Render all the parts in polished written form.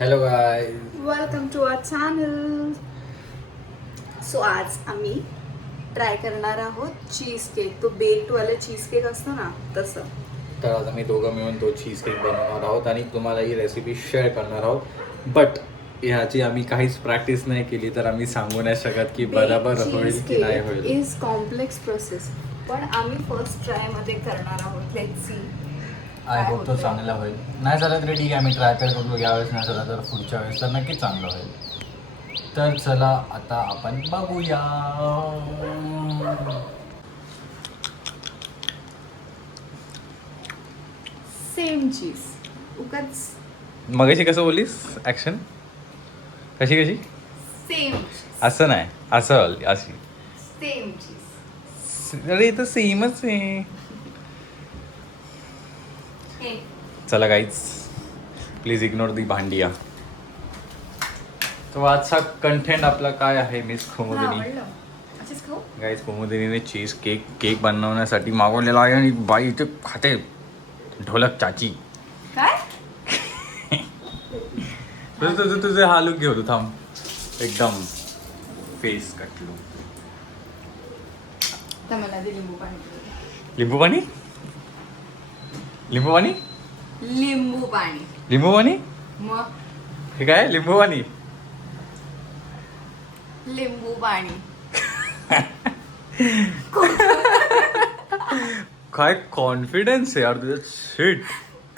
Hello guys, welcome to our channel. So आज आम्ही try करणार आहोत चीज केक. तो बेक्डवाला चीज केक असतो ना तसं. तर आज आम्ही दोघं मिळून तो चीज केक बनवणार आहोत आणि तुम्हाला ही रेसिपी शेअर करणार आहोत. बट ह्याची आम्ही काहीच प्रॅक्टिस नाही केली तर आम्ही सांगू नाही शकत की बरोबर होईल की नाही होईल. इज कॉम्प्लेक्स प्रोसेस, पण आम्ही फर्स्ट ट्राय मध्ये करणार आहोत. Let's see. आय होप तो चांगला होईल. नाही झालं तरी ठीक आहे, आम्ही ट्राय तर करू. यावेळेस नाही झाला तर पुढच्या वेळेस तर नक्कीच चांगलं होईल. तर चला आता आपण बघूया. सेम चीज उगाच मगाशी कसं बोललीस ॲक्शन कशी कशी सेम असं नाही असं अशी. सेम चीज. अरे इथं सेमच आहे. हे चला गाईज, प्लीज इग्नोर दी भांडिया. तो आजचा कंटेंट आपला काय आहे मिस कुमुदिनी. आवडलं. असेच खाऊ. गाईज, कुमुदिनीने चीज केक बनवण्यासाठी मागवलेला आहे आणि बाई इथे खाते ढोलक चाची. काय तुझे हा लुक घेऊ तू, थांब. एकदम फेस कटलो. तर मला दे लिंबू पाणी. लिंबू पाणी, लिंबू पाणी, लिंबू पाणी. लिंबू पाणी. मग हे काय लिंबू पाणी? लिंबू पाणी. काय कॉन्फिडन्स आहे यार तुझ्या. Shit.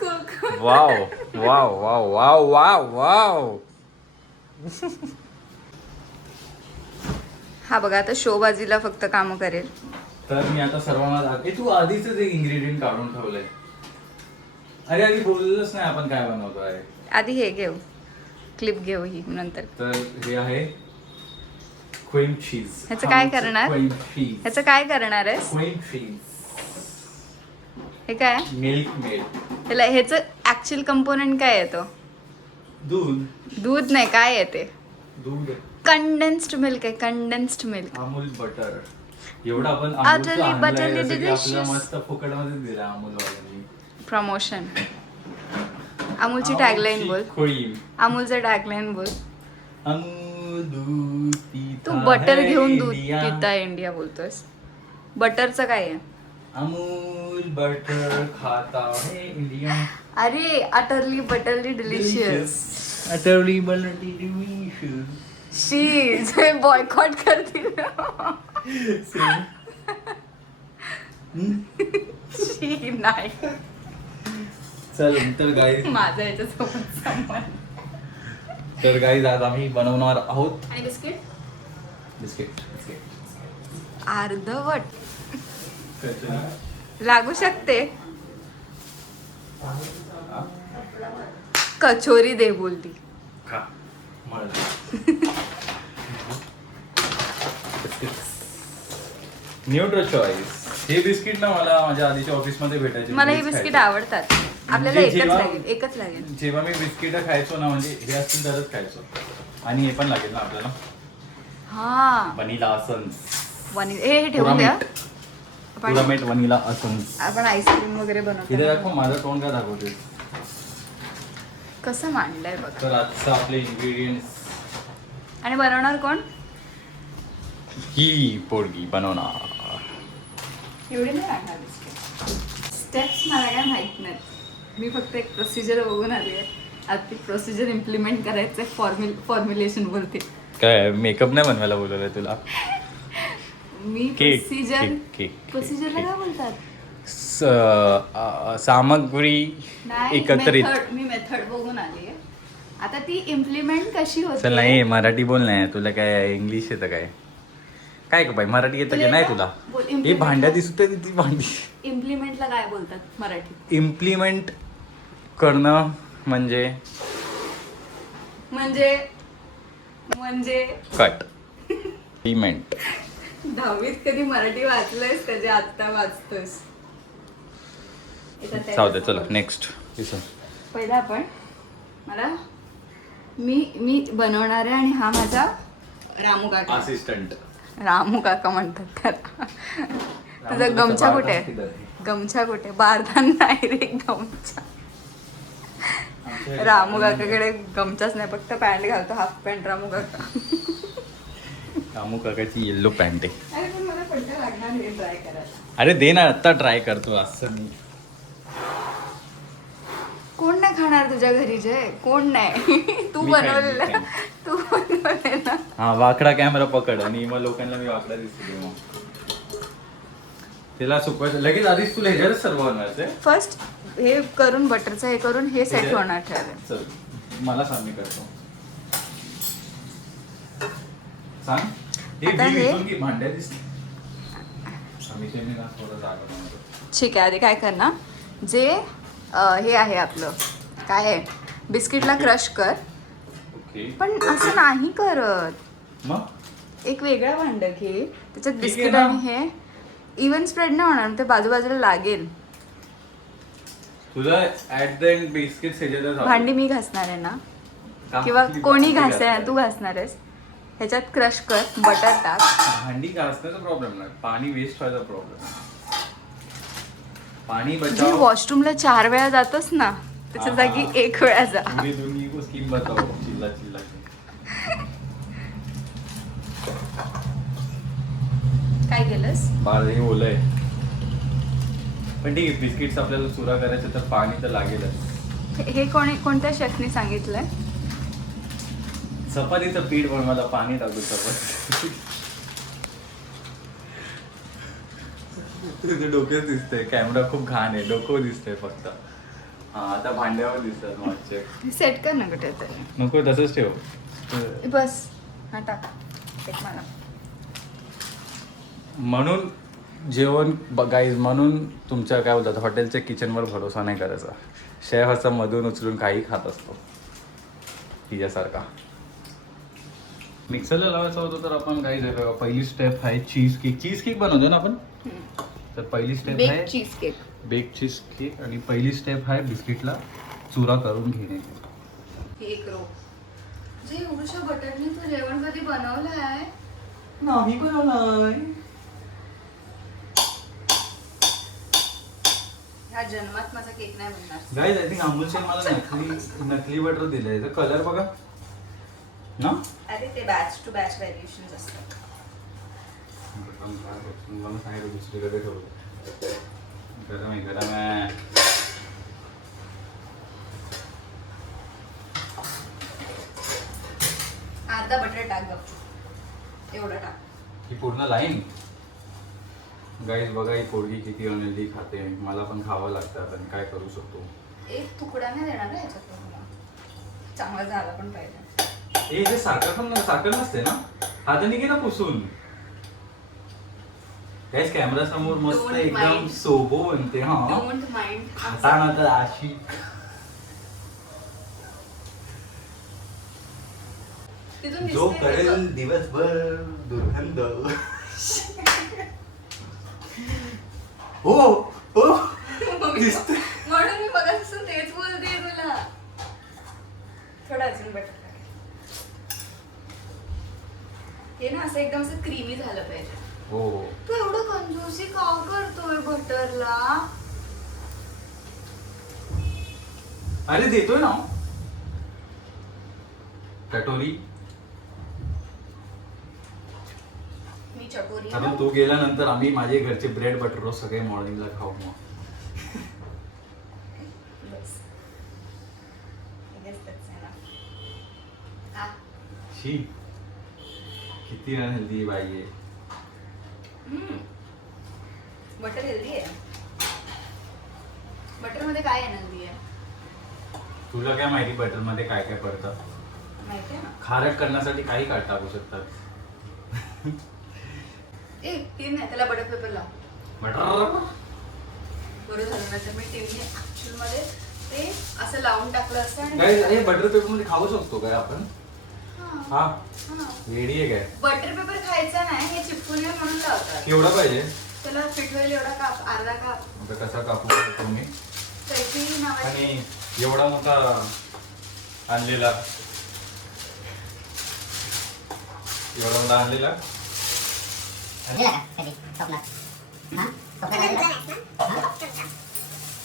Cocoa. Wow wow wow wow wow wow. हा बघा, आता शोबाजीला फक्त काम करेल. तर मी आता सर्वांना दाखवे. तू आधीच एक इन्ग्रेडियंट काढून ठेवलंय. अरे आधी बोललोच नाही आपण काय बनवतो आहे. आधी हे घेऊ, क्लिप घेऊ ही नंतर. तर हे आहे क्रीम चीज. ह्याचं काय करणार? Cream cheese. ह्याचं काय करणार आहेस? Cream cheese. हे काय मिल्क मेड. ह्याला ह्याचं ऍक्च्युअल कंपोनेंट काय येतो? दूध. दूध नाही, काय येते? दूध. कंडेन्स्ड मिल्क आहे. Condensed milk. अमूल बटर. एवढं आपण Utterly अमूलचं butterly आणलंय जसं की आपल्याला delicious. मस्त फुकटमध्ये दिलं अमूल वाल्यांनी. प्रमोशन. अमूलची टॅगलाईन बोल. क्रीम. अमूलचं टॅगलाईन बोल. अमूल दूध तू पिता बटर है घेऊन दूध इंडिया. पिता इंडिया बोलतोयस. बटरचं काय आहे? अमूल बटर खाता है इंडिया. अरे utterly butterly delicious. Utterly butterly delicious. शीज बॉयकॉट करतील. शी नाही. चल तर गाईज. माझा याच्यासोबत संबंध. तर गाईज आज आम्ही बनवणार आहोत आणि बिस्किट बिस्किट. अर्धवट लागू शकते. कचोरी दे बोलती. खा मळ. न्यूट्रो चॉईस. हे बिस्किट ना मला माझ्या आधीच्या ऑफिसमध्ये भेटायचे. मला हे मीच बिस्किट खायचो. आवडतात. आपल्याला म्हणजे एकच जेव्हा- लागेल, एकच लागेल. जेव्हा मी बिस्किट खायचो ना, म्हणजे हे असतील तरच खायचो. आणि हे पण लागेल ना आपल्याला. हा वनिला असन्स. हे ठेवून द्या. आपण पुरामेट वनिला असन्स. आपण आईस्क्रीम वगैरे इथे बनवतो. दाखव माझं तोंड काय दाखवते. कसं मांडलंय बघा. तर आजचं आपले इन्ग्रेडियंट्स. आणि बनवणार कोण? ही पोरगी बनवणार. एवढे नाही लागणार बिस्किट. स्टेप्स मला काय माहित नाहीत. मी फक्त एक प्रोसिजर बघून आली आहे. आता ती प्रोसिजर इम्प्लिमेंट करायचं फॉर्म्युलेशन बोलते. काय मेकअप नाही बनवायला बोलवलंय तुला? मी केक, प्रोसिजर केक, केक, प्रोसिजरला केक. काय बोलतात? सामग्री नाही, एकत्रित. मी मेथड बघून आली आहे. आता ती इम्प्लिमेंट कशी चल होते? नाही मराठी बोल. नाही तुला काय इंग्लिश येतं काय? काय का बाई मराठी येतं की नाही तुला? बोल, हे implement भांड्या ला- दिसते ती भांडी. इम्प्लिमेंटला काय बोलतात मराठीत? इम्प्लिमेंट करणं म्हणजे म्हणजे म्हणजे कट. इम्प्लिमेंट. 10वीत कधी मराठी वाचलंयस का जे आत्ता वाचतोयस? जाऊ दे चला नेक्स्ट. पहिला आपण मला मी बनवणार आहे आणि हा माझा रामू काका. असिस्टंट. रामू काका म्हणतात त्याला. तुझा गमछा कुठे आहे? गमछा कुठे? बारदान नाही रे, गमछा. रामू काकाकडे गमचाच नाही, फक्त पॅन्ट घालतो, हाफ पॅन्ट रामू काका. रामू काकाची येल्लो पॅन्ट आहे. अरे पण मला पट्टा लागणार हे ट्राय करायला. अरे दे ना, आत्ता ट्राय करतो असं मी. कोण नाही खाणार तुझ्या घरी जय? कोण नाही. तू मी खाईन, बनवलेला, मी खाईन. तू बनवलेला. हा वाकडा कॅमेरा पकड आणि मग लोकांना मी वाकडा दिसतो मग त्याला सुकवायचं लगेच. आधीच तुला ह्याच्यातच सर्व होणार आहे. फर्स्ट हे करून बटरचं हे करून हे सेट होणार ठेवलं. चल मला सांग, मी करतो. सांग. हे आता हे- इथून की भांड्या दिसते. आम्ही ते मी ना थोडं जागा बनवतो. ठीक आहे, आधी काय कर ना, जे हे आहे आपलं काय आहे बिस्किटला क्रश कर. ओके. पण असं नाही करत, मग एक वेगळा भांड घे, त्याच्यात आहे बिस्किट ना. आणि हे इव्हन स्प्रेड नाही होणार, ते बाजूबाजूला लागेल. तुला ऍट द एंड बिस्किट ह्याच्यातच भांडी मी घासणार आहे ना, का? किंवा ती कोणी भांडी घासणार, तू घासणार आहेस. ह्याच्यात क्रश कर, बटर टाक. भांडी घासण्याचा प्रॉब्लेम नाही, पाणी वेस्ट व्हायचा प्रॉब्लेम. पाणी जे बचाव. वॉशरूमला 4 वेळा जातोस ना, त्याच्या जागी 1 वेळा जा. तुम्ही दोन्ही को स्कीम बताओ. चिल्ला चिल्ला काय केलंस? बाळ हे ओलंय. पण ठीक आहे, बिस्किट्स आपल्याला चुरा करायचं तर पाणी तर लागेलच. हे कोणत्या शेफने सांगितलंय? चपातीचं पीठ बनवायला पाणी टाकू चपाती. तुझं डोक्यात दिसतंय, कॅमेरा खूप घाण आहे, डोकं दिसतंय फक्त. हा आता भांड्यावर दिसतात मागचे. सेट कर ना कुठे तरी. नको तसंच ठेव. बस हा टाक एक मला. म्हणून जेवण गाईज, म्हणून तुमच्या काय बोलतात हॉटेलच्या किचनवर भरोसा नाही करायचा. शेफ असा मधून उचलून काही खात असतो तिच्यासारखा. मिक्सरला लावायचं होतं तर आपण गाईज पहिली स्टेप आहे चीज केक. चीज केक बनवतो ना आपण. तर पहिली स्टेप आहे bake cheese cake. Bake cheese cake आणि पहिली स्टेप आहे बिस्किटला चुरा करून घेणे. एक रो जे एवढ्या बटरने तू जेवण कधी बनवलं आहे? नाही बनवलाय. ह्या जन्मात माझा केक नाही बनणार. गाईज आय थिंक अमूलचे मला नकली बटर दिलंय. तर कलर बघा ना. अरे ते बॅच टू बॅच व्हॅरिएशन्स असतात. मला सांगितलं दुसरीकडे ठेवलं. गरम आहे गरम आहे. अर्धा बटर टाक गं, एवढं टाक. ही पूर्ण लाईन. गाईज बघा ही पोरगी किती अनहेल्दी खाते. मला पण खावं लागतं, आता मी काय करू शकतो. एक तुकडा नाही देणार ना याच्यात मला. चांगला झाला पण पाहिजे. ए हे साखर नसते ना. हाताने घे ना पुसून. गाईज कॅमेरा समोर मस्त Don't एकदम mind. सोबो बनते. हा डोंट माइंड. खाताना तर अशी. तिथून जो दिसतंय ते करेल बघ. दिवसभर दुर्गंध. हो हो दिसतंय. म्हणून मी बघायचं तेच बोलते तुला. थोडा अजून बटर टाक. हे ना असं एकदम असं क्रीमी झालं पाहिजे. हो हो. तू एवढं कंजूसी का करतोय बटरला? अरे देतोय ना कटोरी. मी चटोरी आता तू गेल्यानंतर आम्ही माझे घरचे ब्रेड बटर रोज सगळे मॉर्निंगला खाऊ मग. बस. I guess that's enough. Ah. शी किती अनहेल्दी बाई आहे. बटर हेल्दी आहे. बटर मध्ये काय हेल्दी आहे तुला काय माहिती बटर मध्ये काय काय पडतं. माहिती आहे ना? खारट करण्यासाठी काही काढ टाकू शकतात. ए टीन नाही, त्याला बटर पेपर लाव. बटर बरं झालं ना तर मी टीनने ऍक्च्युअल मध्ये ते असं लावून टाकलं असतं आणि काय हे बटर पेपर मध्ये खाऊ शकतो काय आपण. हा. हा हा. वेडी आहे काय. बटर पेपर खायचा नाही, हे चिपकून येऊन म्हणून लावतात. केवढा पाहिजे. त्याला फिट होईल एवढा काप, अर्धा काप. आता कसा कापू शकतो मी. कैफी नावाची आणि एवढा मोठा आणलेला एवढा मोठा आणलेला. गेला का कधी स्वप्नात? हा? स्वप्नात गेला? हा?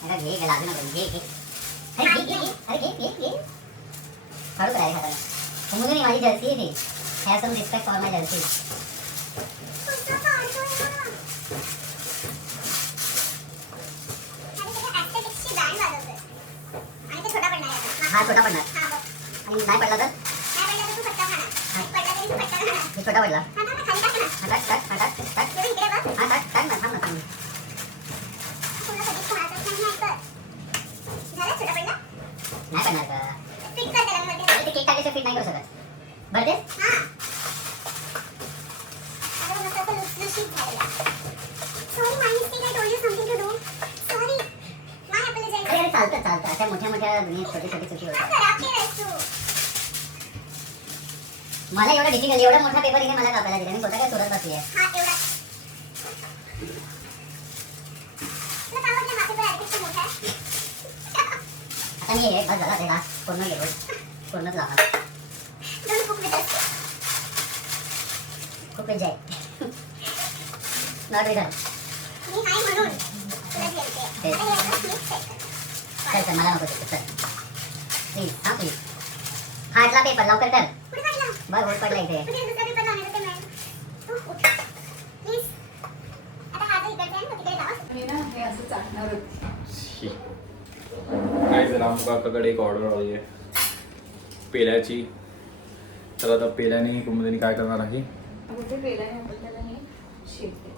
आता घे, गेला अजून आपण. घे, घे. काढू काय हाताने समजून माझी जर्सी आहे ती have some respect for my jersey हा छोटा पडणार आणि नाही पडला तर मी छोटा पडला हा टाक टाक हा टाक टाक हा टाक टाक ना थांब ना थांब नाही पडणार का ते केक टाकायचं फिट नाही करू शकत बरं अरे चालतं चालतं अशा मोठ्या मोठ्या दुनियेत छोटी छोटी चुकी होतात मला एवढा डिफिकल्ट एवढा मोठा पेपर इथे मला कापायला दिला मी स्वतः काय सोडत बसली आहे आता मी हे बस झाला ते लास्ट पूर्ण गेलो पूर्णच लावा खूप मजा आहे नॉट रिटर्न चल चल मला नको चल प्लीज हा प्लीज हातला पेपर लवकर कर बघ होत पडला इथे मी ना हे असं चाटणार होते. काय जर आमकाकडे एक ऑर्डर आली आहे पेल्याची. तर आता पेल्याने कुमुदनी काय करणार आहे? आता ते पेल्याने आपण त्याला हे शेकते.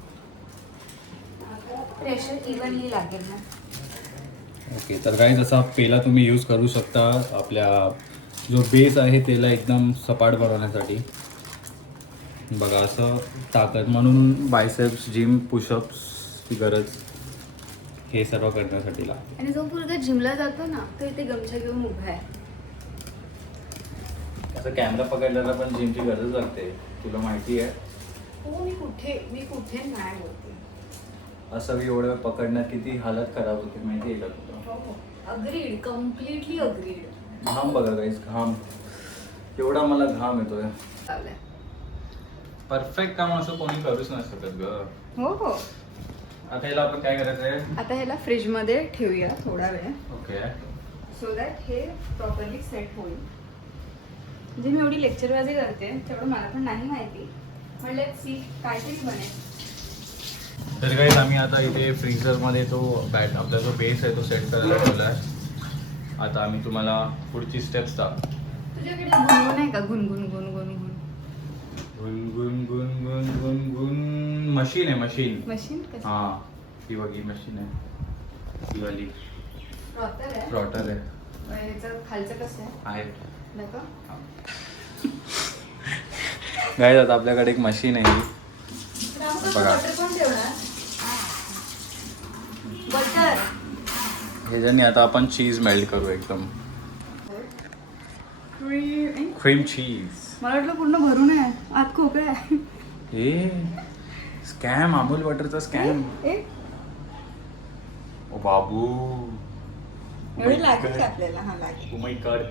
प्रेशर इव्हनली लागेल ना. ओके, तर काही जसा पेला तुम्ही यूज करू शकता आपल्या जो बेस आहे त्याला एकदम सपाट बनवण्यासाठी. बघा असं ताकद म्हणून बायसेप्स जिम पुशअप्सची गरज हे सर्व करण्यासाठी लागते. आणि जो मुलगा जिमला जातो ना तो इथे गमछा घेऊन उभा आहे. असं कॅमेरा पकडल्याला पण जिमची गरज लागते, तुला माहिती आहे. हो मी कुठे नाही होते. असं मी एवढं पकडण्यात किती हालत खराब होती माहिती आहे का तुला? Agreed, completely agreed. घाम बघा गाईस, घाम एवढा मला घाम येतोय. परफेक्ट काम असं कोणी करूच नाही शकत ग. हो हो. आता याला आपण काय करायचं आहे? आता ह्याला फ्रीजमध्ये ठेवूया थोडा वेळ ओके, सो दॅट हे प्रॉपरली सेट होईल. म्हणजे मी एवढी लेक्चरबाजी करते तेवढं मला पण नाही माहिती. पण लेट्स सी काहीतरी बनेल. तर काही आम्ही आता इथे फ्रीझरमध्ये तो आपला जो बेस आहे तो सेट करायला ठेवला आहे. आता आम्ही तुम्हाला पुढची स्टेप्स दाखवतो. तुझ्याकडे गुणगुण आहे का? गुणगुण गुणगुण गुण गुन गुन गुन गुन गुन गुन मशीन आहे, मशीन. मशीन कसं? हा, ही बघी मशीन आहे, ही वाली फ्रॉटर आहे. फ्रॉटर आहे. ह्याचं खालचं कसं आहे? दाखव. गाईज आता आपल्याकडे एक मशीन आहे ही. बघा. बटर कोण ठेवणार? बटर. ह्याच्याने आता आपण चीज मेल्ट करू एकदम. Cream cheese. मला वाटलं पूर्ण भरून आहे, आत खोकळा आहे. हे स्कॅम, अमूल बटरचा स्कॅम. ओ बाबू, एवढी लागेल का आपल्याला? हा लागेल. Oh my God.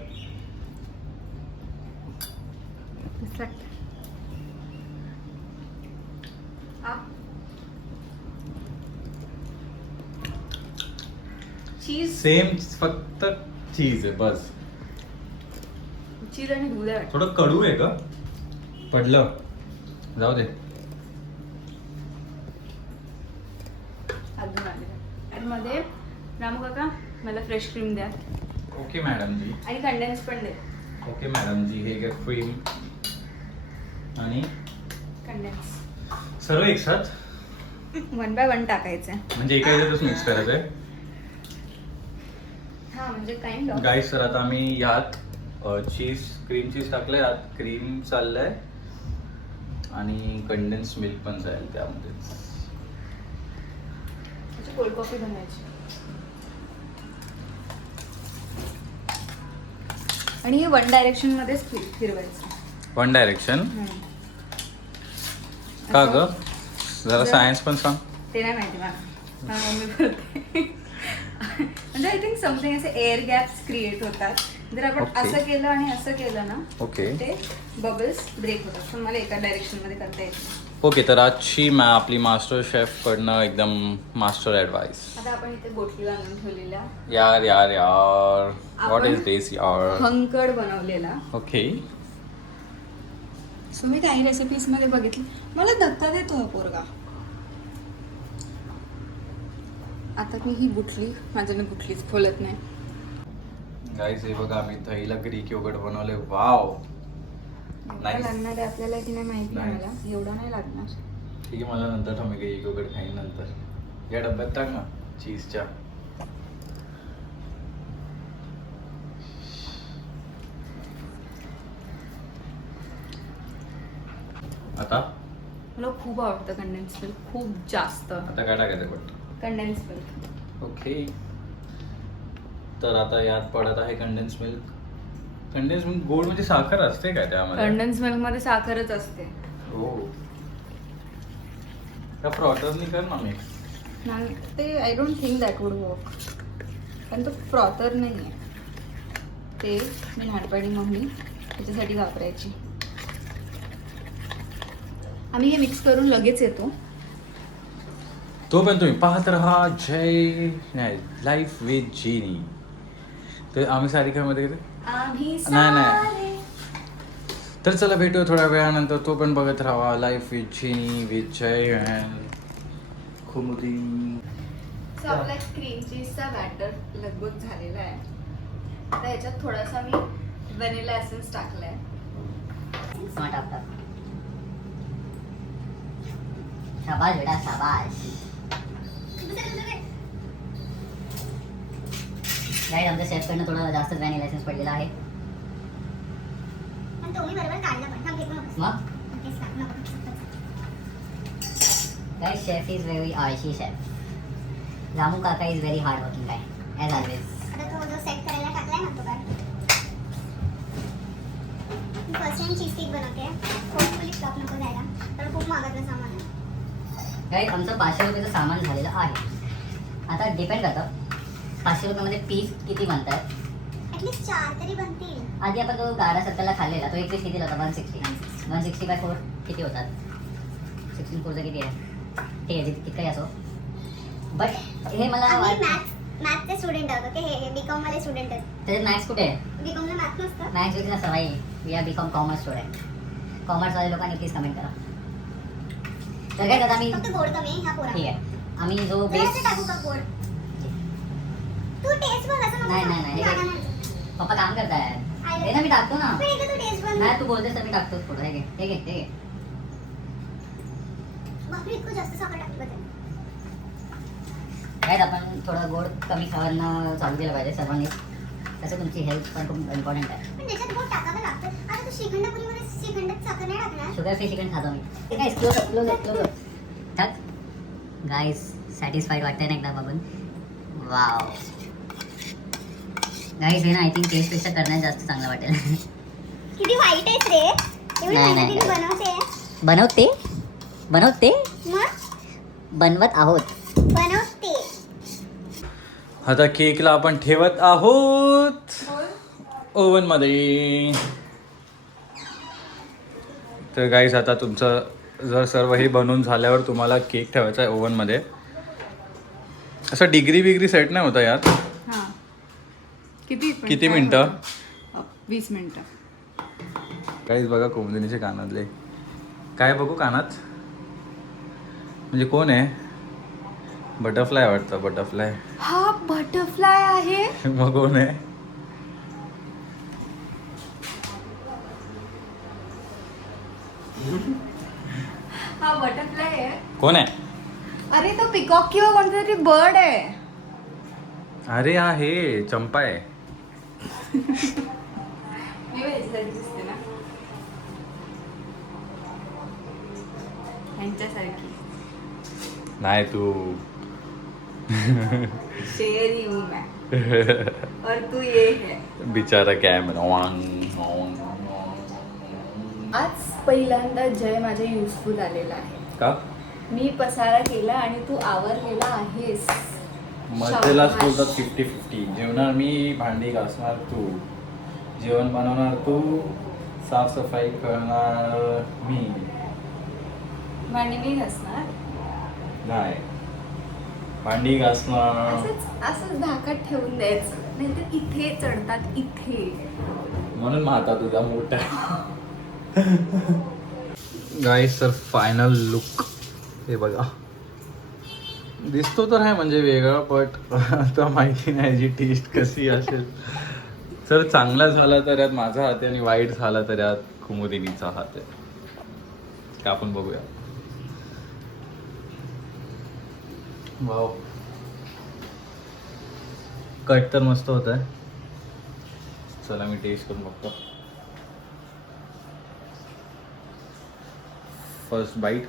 Cheese same, फक्त चीज आहे बस. चीज आणि दूध आहे. थोडं कडू आहे का? पडलं, जाऊ दे. अजून आले. आणि मध्ये रामू काका मला फ्रेश क्रीम द्या. ओके मॅडम जी. आणि कंडेन्स पण दे. ओके मॅडम जी. हे घ्या क्रीम आणि कंडेन्स. सर्व एक साथ 1 by 1 टाकायचं आहे. म्हणजे एका ह्याच्यातच मिक्स करायचं आहे. हा म्हणजे काइंड ऑफ. गाईस, तर आता आम्ही यात क्रीम चीज टाकलंय, यात क्रीम चाललंय आणि कंडेन्स मिल्क पण जाईल त्यामध्येच. कोल्ड कॉफी बनवायची. आणि हे 1 डायरेक्शन मध्येच फिरवायचं. 1 डायरेक्शन का ग? जरा सायन्स पण सांग. ते नाही माहिती मला. मम्मी बोलते. म्हणजे आय थिंक समथिंग असे एअर गॅप्स क्रिएट होतात. जर आपण Okay. असं केलं आणि असं केलं ना, ओके ते बबल्स ब्रेक होतात. पण मला एका डायरेक्शन मध्ये करता येत नाही. ओके, तर आजची आपली मास्टर शेफकडनं एकदम मास्टर ॲडवाईस. आता आपण इथे बोटली बांधून ठेवलेल्या यार यार यार, व्हॉट इज दिस यार. हंकड बनवलेला. ओके, सो मी काही रेसिपीज मध्ये बघितली, मला धक्का देतो हा पोरगा. आता मी ही गुठली माझ्याने गुठलीच खोलत नाही. गाईज हे बघा, आम्ही दहीला ग्रीक योगर्ट बनवले. वाव, एवढं Nice. लागणार आहे आपल्याला की नाही माहित नाही नाही. मला, एवढं नाही लागणार. ठीक आहे, मला नंतर मी ग्रीक योगर्ट खाईन नंतर. या डब्यात टाक ना चीजच्या. आता मला खूप आवडतं कंडेन्स मिल्क, खूप जास्त आता काय टाकायचं बट. Condense milk. ओके, तर आता यात पडत आहे कंडेन्स मिल्क. कंडेन्स मिल्क गोड म्हणजे साखर असते काय त्यामध्ये? कंडेन्स मिल्क मध्ये साखरच असते. हो, त्या फ्रॉटर्सनी कर ना मिक्स. नाही, ते I don't think that would work, कारण तो प्रॉपर नाही आहे. ते मी लहानपणी मम्मी त्याच्यासाठी वापरायची. आम्ही हे मिक्स करून लगेच येतो. तो पण तुम्ही पाहत राहा जय नाही लाईफ विथ जीनी. तर आम्ही सारिकामध्ये गेलो. आम्ही नाही. तर चला भेटूया थोड्या वेळानंतर. तो पण बघत राहा life with Jeeni with Jay and Khumudi. So आपला क्रीम चीजचा बॅटर लगभग झालेला आहे. आता याच्यात थोडासा मी व्हॅनिला एसेन्स टाकलाय. Smart after. शाबाश बेटा शाबाश. गाईड आमच्या शेफकडनं थोडं जास्तच व्हॅनिला एसेन्स पडलेला आहे. मग गाईड शेफ इज व्हेरी आळशी शेफ. रामू काका is very hard working guy as always. आता तो जो सेट करायला टाकलाय ना तो काय फर्स्ट टाइम चीज केक बनवते. होपफुली फ्लॉप नको जायला, तर खूप महागातलं सामान आहे. गाईड आमचं 500 रुपयाचं सामान झालेलं आहे. आता डिपेंड करतं 500 रुपयामध्ये पीस किती बनतात. ॲटलीस्ट 4 तरी बनतील. आधी आपण तो गाडा सर्कलला खाल्लेला तो एक पीस किती होता? 160 बाय 4 किती होतात? 16 4चं किती आहे? ठीक आहे, कितकंही असो. बट हे मला आम्ही मॅथचे स्टुडंट आहोत. ओके, हे बीकॉम वाले स्टुडंट आहेत. त्याच्यात मॅथ्स कुठे आहे? बीकॉमला मॅथ नसतं. मॅथ्स विथ सवय. We are BCom commerce student. कॉमर्सवाले लोकांनी प्लीज कमेंट करा. तर काय आता आम्ही फक्त गोड कमी आहे ह्या पोरा. ठीक आहे, आम्ही जो बेस बेस टाकू का गोड? तू टेस्ट बघ असं नको. नाही. पप्पा काम करतायत. हे ना मी टाकतो ना. पण एकदा तू टेस्ट बघ. नाही तू बोलतेस तर मी टाकतो थोडं. हे घे. बापरे, इतकं जास्त साखर टाकली बघ. काय आपण थोडं गोड कमी खावणं चालू केलं पाहिजे सर्वांनी. तसं तुमची हेल्थ पण खूप इम्पॉर्टंट आहे. पण त्याच्यात गोड टाकावं लागतं. आता तू श्रीखंडपुरीमध्ये श्रीखंडात साखर नाही टाकणार. शुगर फ्री चिकन खातो मी. ते काय क्लोज टाक. गाईस सॅटिस्फाईड वाटतंय ना एकदा बघून. वाव गाईस, हे ना आय थिंक टेस्टपेक्षा करण्यात जास्त चांगलं वाटेल. किती वाईट आहेस रे. एवढी नाही. मेहनतीने बनवते. बनवते मग बनवत आहोत. बनवते. आता केकला आपण ठेवत आहोत ओव्हन मध्ये. तर गाईस, आता तुमचं जर सर्व हे बनवून झाल्यावर तुम्हाला केक ठेवायचा आहे ओव्हन मध्ये. असं डिग्री बिग्री सेट नाही होता यार. हां, किती मिनिटं? 20 मिनिटं. गाईस बघा कोमलिनीचे कानातले. काय बघू कानात? म्हणजे कोण आहे? बटरफ्लाय वाटतं. बटरफ्लाय. हा बटरफ्लाय आहे. मग कोण आहे? हा बटरफ्लाय आहे. कोण आहे? अरे तो पिकॉक किंवा कोणता तरी बर्ड आहे. अरे हा हे चंपा आहे. मी ह्याच्यासारखी दिसते ना, ह्यांच्यासारखी. नाही तू. शेर ही हूं मैं और तू ये है. बिचारा कॅमेरा. आज पहिल्यांदा जय माझ्या युजफुल आलेला आहे. का? मी पसारा केला आणि तू आवरलेला आहेस. मध्येलाच शाबास. बोलतात 50-50. जेवणार मी, भांडी घासणार तू, जेवण बनवणार तू, साफसफाई करणार मी. भांडी मी घासणार. नाही भांडी घासणं असंच धाकात ठेवून द्यायचं, नाहीतर इथे चढतात इथे. म्हणून माझा तुझा मोठा. गाईस तर फायनल लुक हे बघा. दिसतो तर आहे म्हणजे वेगळा, बट आता माहिती नाही याची टेस्ट कशी असेल. जर चांगला झाला तर यात माझा हात आहे आणि वाईट झाला तर यात कुमुदिनीचा हात आहे. ते आपण बघूया. वाव, कट तर मस्त होत आहे. चला मी टेस्ट करून बघतो. First bite.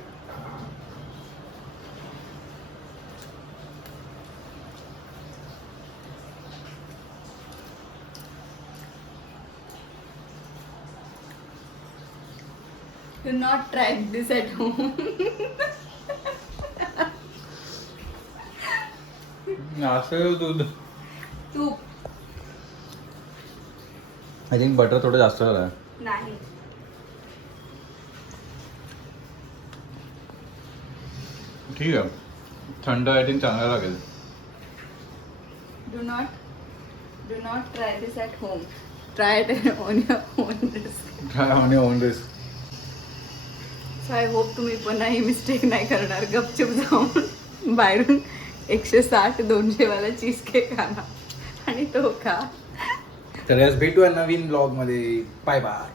Do not try this at home. असं दूध तूप आय थिंक बटर थोडं जास्त झालं. नाही. ठीक आहे, थंड आय थिंक चांगलं लागेल. Do not try this at home. Try it on your own risk. काय म्हणे on this. So I hope तुम्ही पुन्हा ही मिस्टेक नाही करणार. गपचूप जाऊन बाहेरून 160-200 वाला चीज केक आणा आणि तो खा. तर आज भेटूया नवीन ब्लॉग मध्ये. Bye bye.